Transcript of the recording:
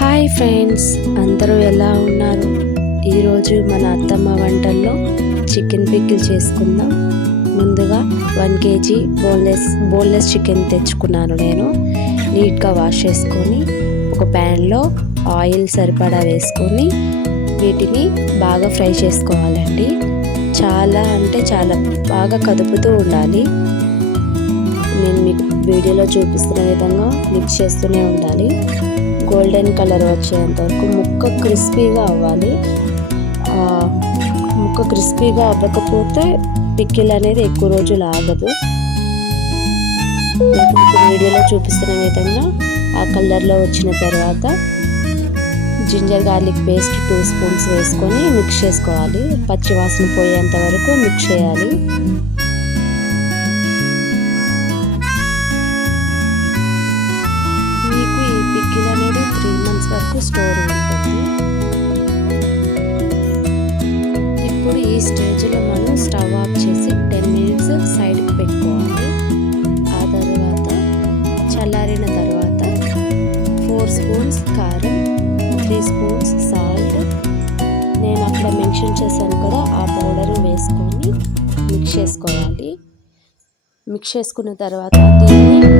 Hi friends, అందరూ ఎలా ఉన్నారు? ఈరోజు మన అత్తమ్మ వంటల్లో చికెన్ పికిల్ చేసుకుందాం. ముందుగా 1 kg బోన్లెస్ చికెన్ తెచ్చుకున్నాను. నేను నీట్గా వాష్ చేసుకొని ఒక ప్యాన్లో ఆయిల్ సరిపడా వేసుకొని వీటిని బాగా ఫ్రై చేసుకోవాలండి. చాలా బాగా కదుపుతూ ఉండాలి. నేను మీకు వీడియోలో చూపిస్తున్న విధంగా మిక్స్ చేస్తూనే ఉండాలి. గోల్డెన్ కలర్ వచ్చేంత వరకు ముక్క క్రిస్పీగా అవ్వాలి. ముక్క క్రిస్పీగా అవ్వకపోతే పికిల్ అనేది ఎక్కువ రోజులు ఆగదు. వీడియోలో చూపిస్తున్న విధంగా ఆ కలర్లో వచ్చిన తర్వాత జింజర్ గార్లిక్ పేస్ట్ 2 స్పూన్స్ వేసుకొని మిక్స్ చేసుకోవాలి. పచ్చి వాసన పోయేంత వరకు మిక్స్ చేయాలి. మీకు ఈ పికిల్ అనేది 3 months వరకు స్టోర్ ఉంటుంది. ఇప్పుడు ఈ స్టేజ్లో మనం స్టవ్ ఆఫ్ చేసి 10 minutes సైడ్కి పెట్టుకోవాలి. ఆ తర్వాత చల్లారిన తర్వాత 4 స్పూన్స్ కారం, 3 స్పూన్స్ సాల్ట్, నేను అక్కడ మెన్షన్ చేశాను కదా ఆ పౌడర్ వేసుకొని మిక్స్ చేసుకోవాలి. మిక్స్ చేసుకున్న తర్వాత దీన్ని